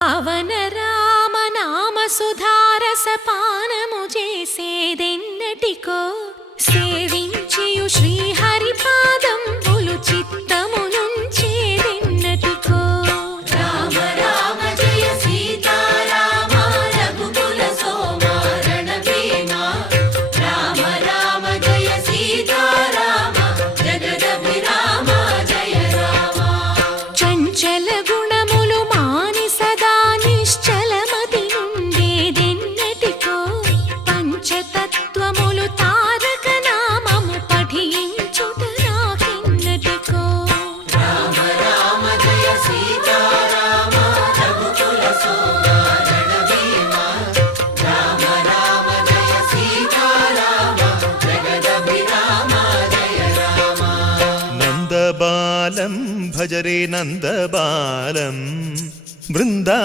పవన రామ నామ సుధారసపానము చేసేదెన్నటికో సేవించియు శ్రీహరి పాదంబులు చిత్తమునుంచేదెన్నటికో రామ రామ జయ సీతారామ రఘుకుల సోమ రణభీమ రామ రామ జయ సీతారామ జగదభిరామ జయ రామ చంచల గుణములు మాని సదా నిశ్చలమతి నుండేదెన్నటికో పంచతత్వములు తారక నామము పఠించుట నాకెన్నటికో రామ రామ జయ సీతారామ రఘుకుల సోమ రణభీమ రామ రామ జయ సీతారామ జగదభిరామ జయ రామ నందబాలం భజరే నందబాలం బృందా